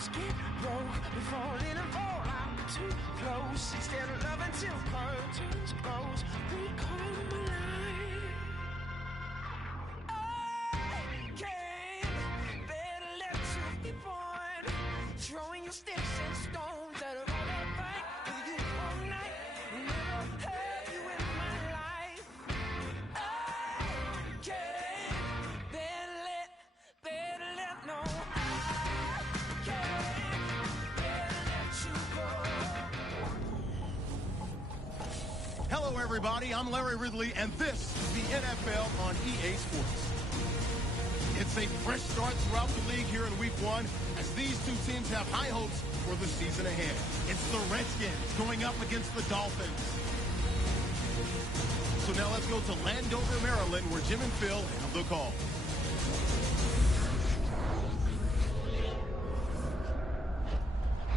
Skid row, we falling and fall out too close. Instead of loving till curtains close, we come alive. I can't bear to let you be born, throwing your sticks and stones at a roller bike with you all night. Never have you in my life. I can't bear to let no. Hello, everybody. I'm Larry Ridley, and this is the NFL on EA Sports. It's a fresh start throughout the league here in Week 1 as these two teams have high hopes for the season ahead. It's the Redskins going up against the Dolphins. So now let's go to Landover, Maryland, where Jim and Phil have the call.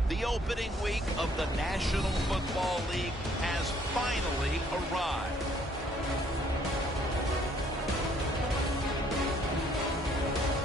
The opening week of the National Football League has finally arrived.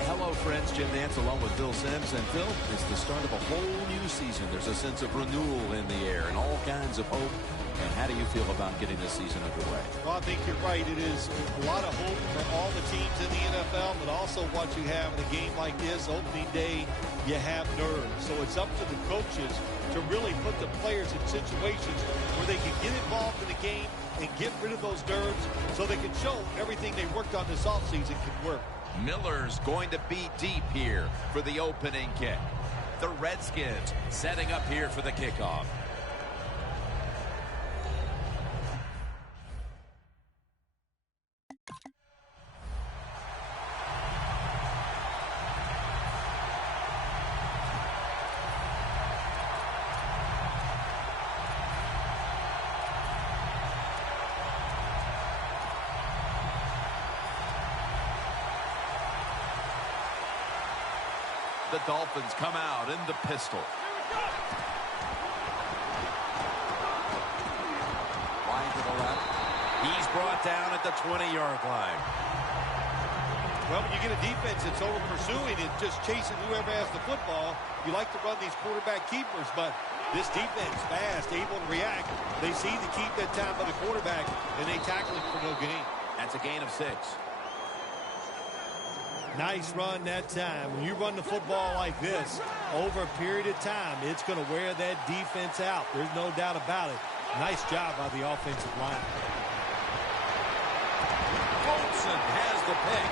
Hello, friends. Jim Nance along with Bill Sims. And Phil, it's the start of a whole new season. There's a sense of renewal in the air and all kinds of hope. And how do you feel about getting this season underway? Well, I think you're right. It is a lot of hope for all the teams in the NFL, but also what you have in a game like this, opening day, you have nerves. So it's up to the coaches to really put the players in situations where they can get involved in the game and get rid of those nerves so they can show everything they worked on this offseason can work. Miller's going to be deep here for the opening kick. The Redskins setting up here for the kickoff. The Dolphins come out in the pistol. Wide to the left. He's brought down at the 20-yard line. Well, when you get a defense that's over pursuing and just chasing whoever has the football, you like to run these quarterback keepers, but this defense fast, able to react. They see to keep that time by the quarterback, and they tackle it for no gain. That's a gain of 6. Nice run that time. When you run the football like this, over a period of time, it's going to wear that defense out. There's no doubt about it. Nice job by the offensive line. Colson has the pick.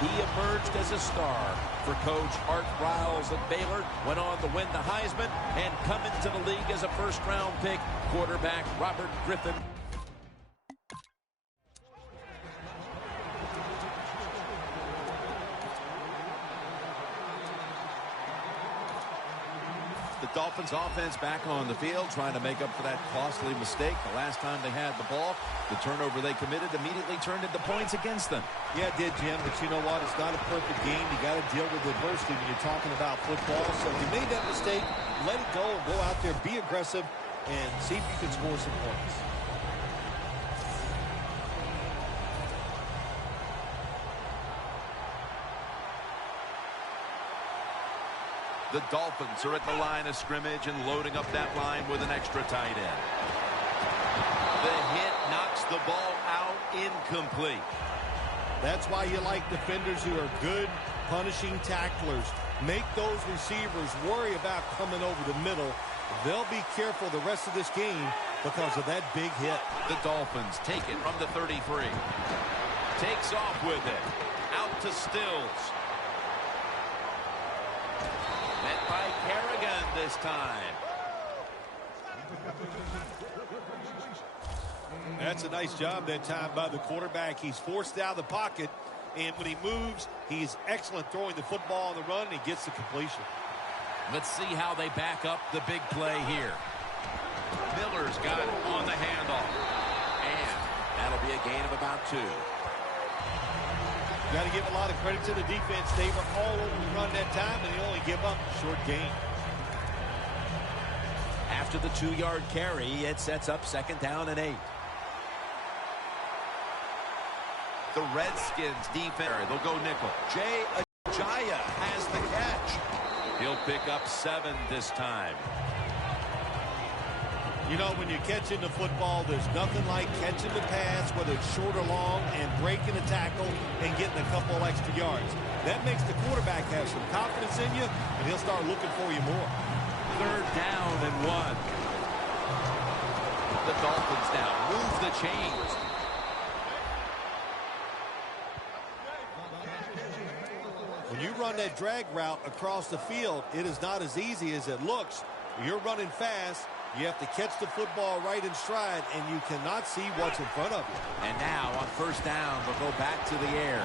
He emerged as a star for Coach Art Briles at Baylor, went on to win the Heisman, and come into the league as a first-round pick, quarterback Robert Griffin. The Dolphins offense back on the field, trying to make up for that costly mistake. The last time they had the ball, the turnover they committed immediately turned into points against them. Yeah, it did, Jim, but you know what? It's not a perfect game. You got to deal with adversity when you're talking about football. So if you made that mistake, let it go and go out there, be aggressive, and see if you can score some points. The Dolphins are at the line of scrimmage and loading up that line with an extra tight end. The hit knocks the ball out, incomplete. That's why you like defenders who are good punishing tacklers. Make those receivers worry about coming over the middle. They'll be careful the rest of this game because of that big hit. The Dolphins take it from the 33. Takes off with it. Out to Stills. Met by Kerrigan this time. That's a nice job that time by the quarterback. He's forced out of the pocket, and when he moves, he's excellent throwing the football on the run, and he gets the completion. Let's see how they back up the big play here. Miller's got it on the handoff. And that'll be a gain of about 2. Got to give a lot of credit to the defense. They were all over the run that time, and they only give up a short gain. After the 2-yard carry, it sets up 2nd down and 8. The Redskins defense, they'll go nickel. Jay Ajayi has the catch. He'll pick up 7 this time. You know, when you're catching the football, there's nothing like catching the pass, whether it's short or long, and breaking a tackle and getting a couple of extra yards. That makes the quarterback have some confidence in you, and he'll start looking for you more. 3rd down and 1. The Dolphins now move the chains. When you run that drag route across the field, it is not as easy as it looks. You're running fast. You have to catch the football right in stride, and you cannot see what's in front of you. And now on 1st down, they'll go back to the air.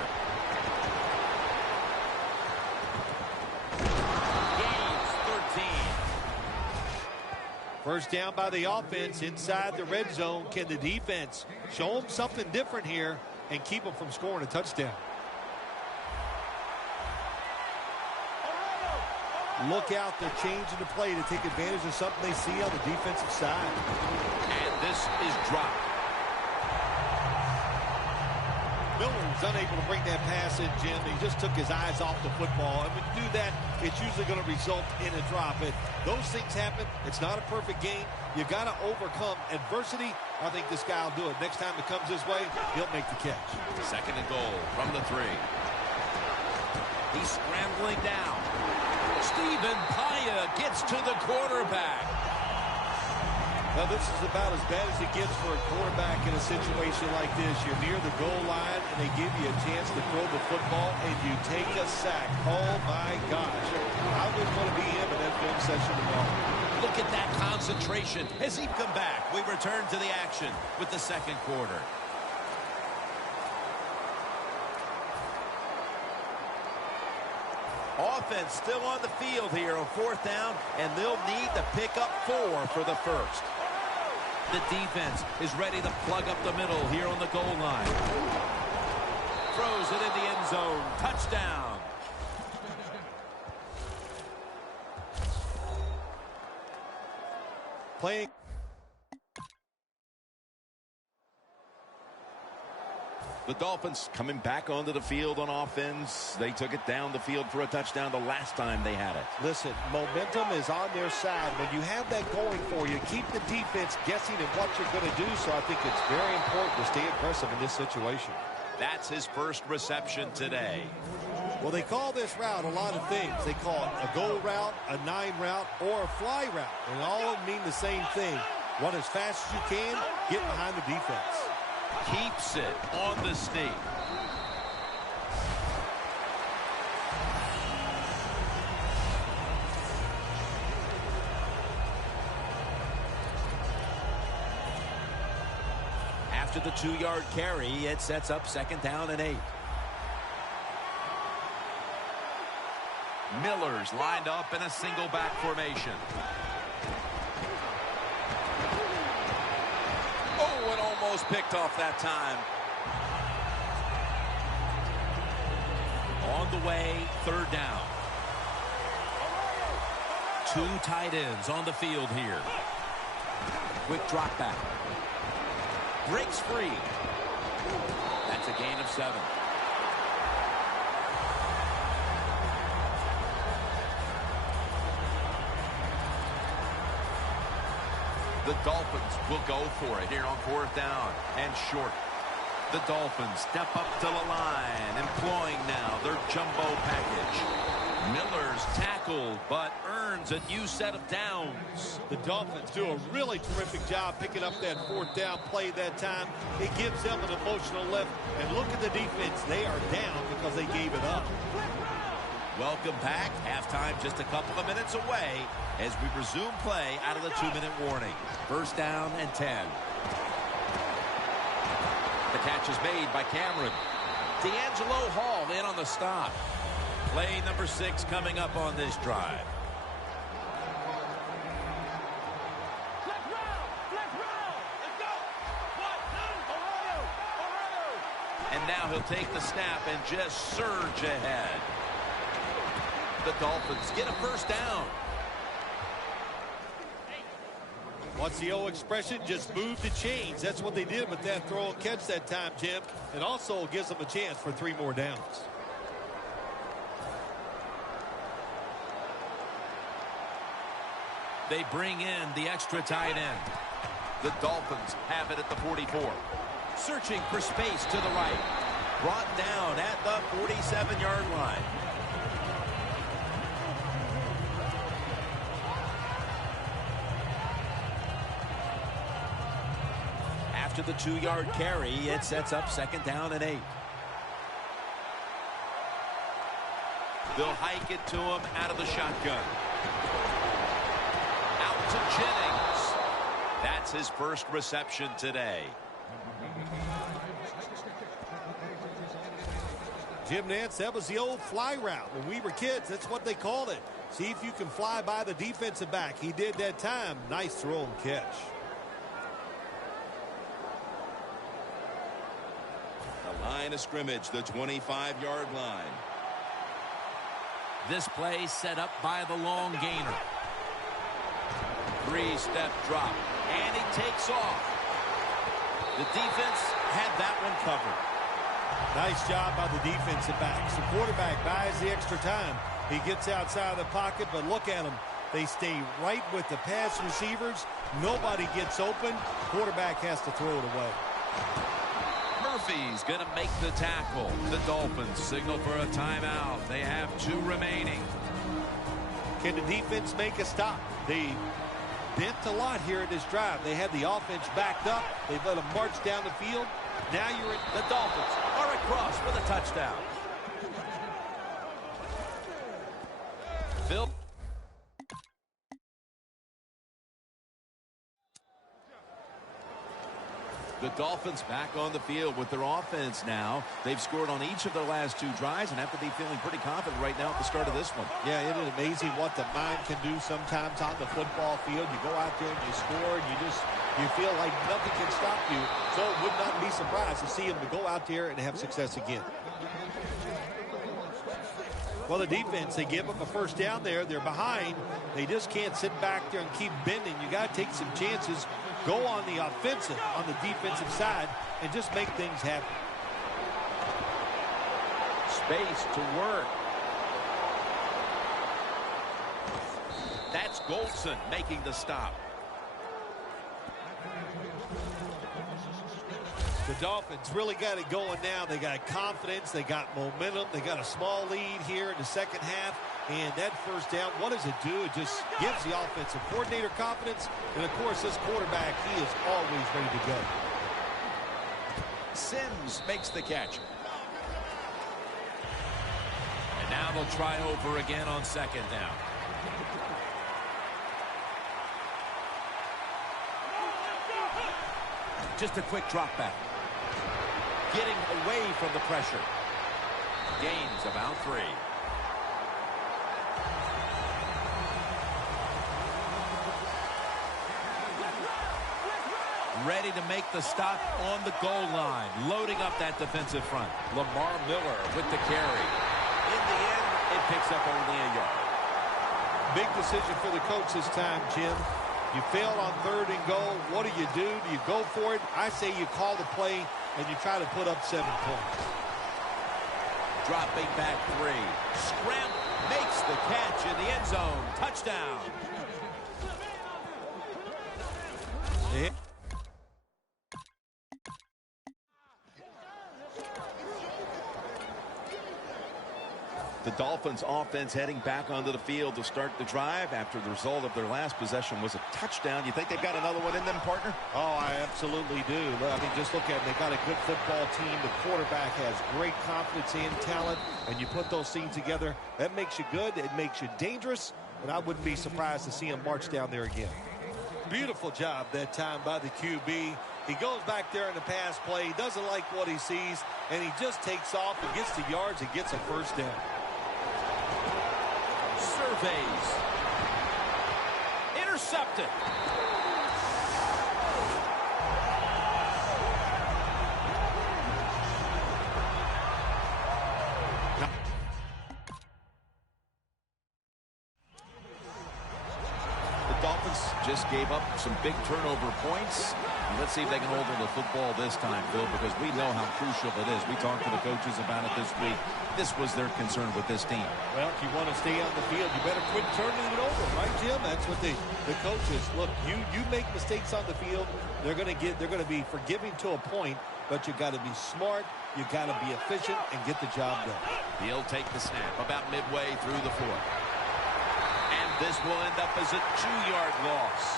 Gains 13. 1st down by the offense inside the red zone. Can the defense show them something different here and keep them from scoring a touchdown? Look out, they're changing the play to take advantage of something they see on the defensive side. And this is dropped. Miller's unable to bring that pass in, Jim. He just took his eyes off the football. And when you do that, it's usually going to result in a drop. And those things happen. It's not a perfect game. You got to overcome adversity. I think this guy will do it. Next time it comes his way, he'll make the catch. 2nd and goal from the 3. He's scrambling down. Stephen Paya gets to the quarterback. Now, this is about as bad as it gets for a quarterback in a situation like this. You're near the goal line, and they give you a chance to throw the football, and you take a sack. Oh, my gosh. I wouldn't want to be him in that film session tomorrow. Look at that concentration as he come back. We return to the action with the 2nd quarter. Offense still on the field here on 4th down, and they'll need to pick up 4 for the 1st. The defense is ready to plug up the middle here on the goal line. Throws it in the end zone. Touchdown. Playing. The Dolphins coming back onto the field on offense. They took it down the field for a touchdown the last time they had it. Listen, momentum is on their side. When you have that going for you, keep the defense guessing at what you're going to do. So I think it's very important to stay aggressive in this situation. That's his 1st reception today. Well, they call this route a lot of things. They call it a go route, a 9 route, or a fly route. And all of them mean the same thing. Run as fast as you can, get behind the defense. Keeps it on the sneak. After the 2-yard carry, it sets up 2nd down and 8. Miller's lined up in a single back formation. Oh, it almost picked off that time. On the way, 3rd down. 2 tight ends on the field here. Quick drop back. Breaks free. That's a gain of 7. The Dolphins will go for it here on 4th down and short. The Dolphins step up to the line, employing now their jumbo package. Miller's tackled, but earns a new set of downs. The Dolphins do a really terrific job picking up that 4th down play that time. It gives them an emotional lift. And look at the defense. They are down because they gave it up. Welcome back. Halftime just a couple of minutes away as we resume play out of the 2-minute warning. 1st down and 10. The catch is made by Cameron. D'Angelo Hall in on the stop. Play number 6 coming up on this drive. And now he'll take the snap and just surge ahead. The Dolphins get a 1st down. What's the old expression? Just move the chains. That's what they did with that throw and catch that time, Jim. It also gives them a chance for 3 more downs. They bring in the extra tight end. The Dolphins have it at the 44. Searching for space to the right. Brought down at the 47-yard line. After the 2-yard carry, it sets up 2nd down and 8. They'll hike it to him out of the shotgun. Out to Jennings. That's his first reception today. Jim Nantz, that was the old fly route. When we were kids, that's what they called it. See if you can fly by the defensive back. He did that time. Nice throw and catch. The line of scrimmage, the 25-yard line. This play set up by the long gainer. 3-step drop, and he takes off. The defense had that one covered. Nice job by the defensive backs. The quarterback buys the extra time. He gets outside of the pocket, but look at them. They stay right with the pass receivers. Nobody gets open. Quarterback has to throw it away. Murphy's going to make the tackle. The Dolphins signal for a timeout. They have 2 remaining. Can the defense make a stop? They bent a lot here in this drive. They had the offense backed up. They've let them march down the field. Now you're in. The Dolphins are across for the touchdown. Phil. The Dolphins back on the field with their offense now. They've scored on each of their last 2 drives and have to be feeling pretty confident right now at the start of this one. Yeah, it is amazing what the mind can do sometimes on the football field. You go out there and you score, and you feel like nothing can stop you. So it would not be surprised to see them to go out there and have success again. Well, the defense, they give up a first down there. They're behind. They just can't sit back there and keep bending. You got to take some chances. Go on the offensive, on the defensive side, and just make things happen. Space to work. That's Goldson making the stop. The Dolphins really got it going now. They got confidence. They got momentum. They got a small lead here in the second half. And that first down, what does it do? It just gives the offensive coordinator confidence. And, of course, this quarterback, he is always ready to go. Sims makes the catch. And now they'll try over again on 2nd down. Just a quick drop back. Getting away from the pressure. Gains about 3. Ready to make the stop on the goal line. Loading up that defensive front. Lamar Miller with the carry. In the end, it picks up only a yard. Big decision for the coach this time, Jim. You failed on 3rd and goal. What do? Do you go for it? I say you call the play and you try to put up 7 points. Dropping back 3. Scramble. Makes the catch in the end zone. Touchdown. Yeah. The Dolphins offense heading back onto the field to start the drive after the result of their last possession was a touchdown. You think they've got another one in them, partner? Oh, I absolutely do. I mean, just look at it. They've got a good football team. The quarterback has great confidence and talent, and you put those things together, that makes you good. It makes you dangerous, and I wouldn't be surprised to see him march down there again. Beautiful job that time by the QB. He goes back there in the pass play. He doesn't like what he sees, and he just takes off and gets the yards and gets a first down. Surveys. Intercepted. The Dolphins Dolphins just gave up some big turnover points. And let's see if they can hold on the football this time, Phil, because we know how crucial it is. We talked to the coaches about it this week. This was their concern with this team. Well, if you want to stay on the field, you better quit turning it over, right, Jim? That's what the coaches look. You make mistakes on the field, they're going to be forgiving to a point, but you got to be smart, you got to be efficient, and get the job done. He'll take the snap about midway through the fourth. And this will end up as a 2-yard loss.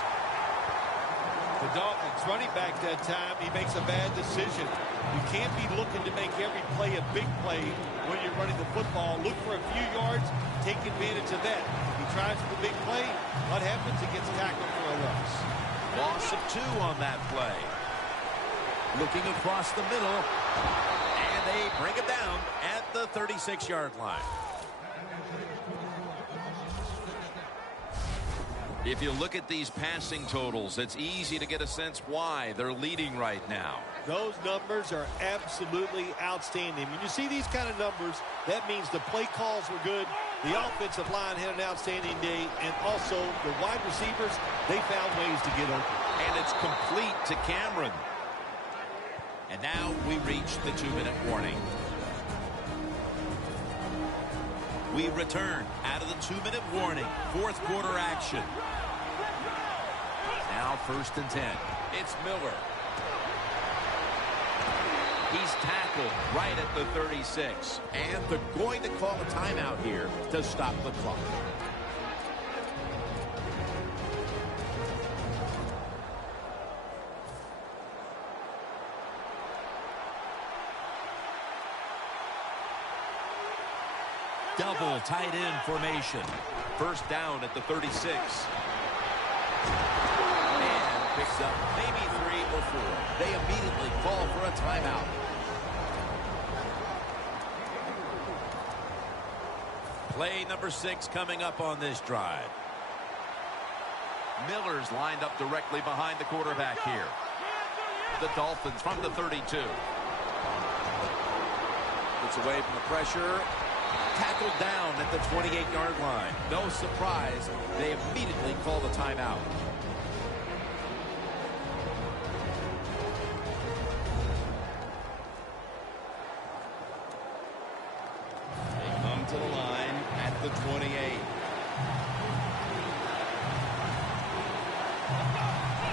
The Dolphins running back that time, he makes a bad decision. You can't be looking to make every play a big play when you're running the football. Look for a few yards, take advantage of that. He tries for the big play. What happens? He gets tackled for a loss. Loss of 2 on that play. Looking across the middle, and they bring it down at the 36-yard line. If you look at these passing totals, it's easy to get a sense why they're leading right now. Those numbers are absolutely outstanding. When you see these kind of numbers, that means the play calls were good, the offensive line had an outstanding day, and also the wide receivers, they found ways to get open. And it's complete to Cameron. And now we reach the 2-minute warning. We return out of the 2-minute warning. Fourth quarter action. Now 1st and 10. It's Miller. He's tackled right at the 36. And they're going to call a timeout here to stop the clock. Double tight end formation. First down at the 36. And picks up maybe 3 or 4. They immediately call for a timeout. Play number 6 coming up on this drive. Miller's lined up directly behind the quarterback here. The Dolphins from the 32. Gets away from the pressure. Tackled down at the 28-yard line. No surprise, they immediately call the timeout. They come to the line at the 28.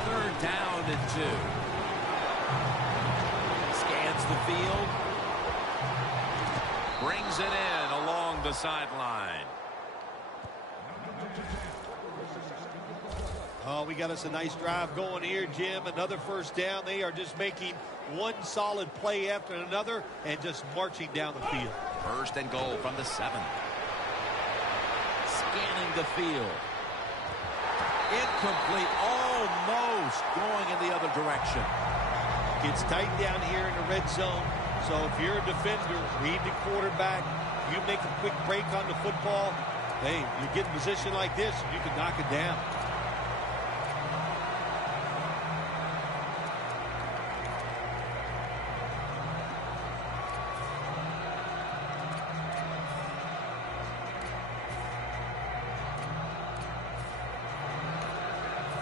3rd down and 2. Scans the field. Brings it in along the sideline. Oh, we got us a nice drive going here, Jim. Another first down. They are just making one solid play after another and just marching down the field. 1st and goal from the 7. Scanning the field. Incomplete. Almost going in the other direction. It's tight down here in the red zone. So if you're a defender, read the quarterback, you make a quick break on the football, hey, you get in a position like this, you can knock it down.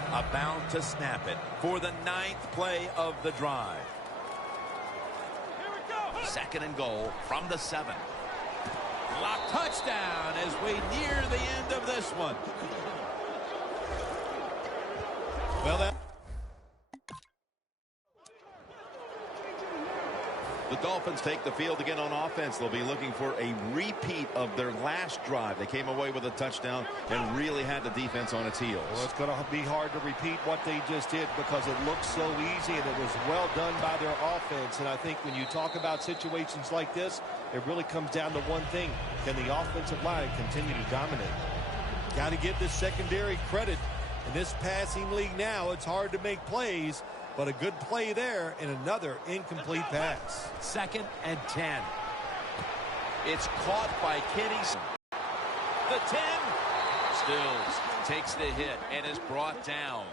About to snap it for the 9th play of the drive. 2nd and goal from the 7. Lock touchdown as we near the end of this one. Well, The Dolphins take the field again on offense. They'll be looking for a repeat of their last drive. They came away with a touchdown and really had the defense on its heels. well, it's going to be hard to repeat what they just did because it looks so easy and it was well done by their offense. And I think when you talk about situations like this, it really comes down to one thing. Can the offensive line continue to dominate? Got to give this secondary credit. In this passing league now, it's hard to make plays, but a good play there and another incomplete pass. 2nd and 10. It's caught by Kenny. The 10. Stills takes the hit and is brought down.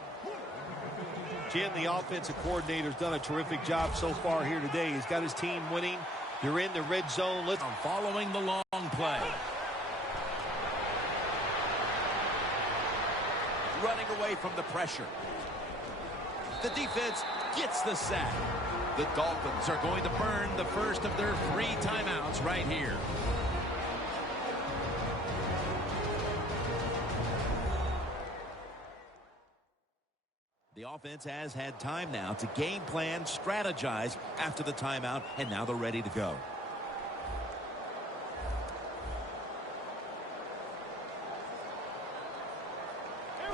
Jim, the offensive coordinator's done a terrific job so far here today. He's got his team winning. They're in the red zone. Following the long play. running away from the pressure. The defense gets the sack. The Dolphins are going to burn the first of their 3 timeouts right here. The offense has had time now to game plan, strategize after the timeout, and now they're ready to go.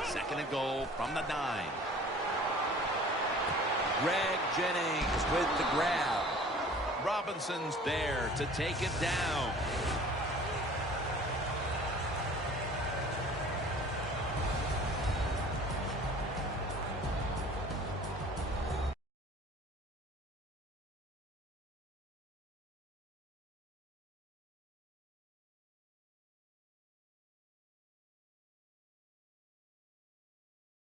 Second and goal from the 9. Greg Jennings with the grab. Robinson's there to take it down.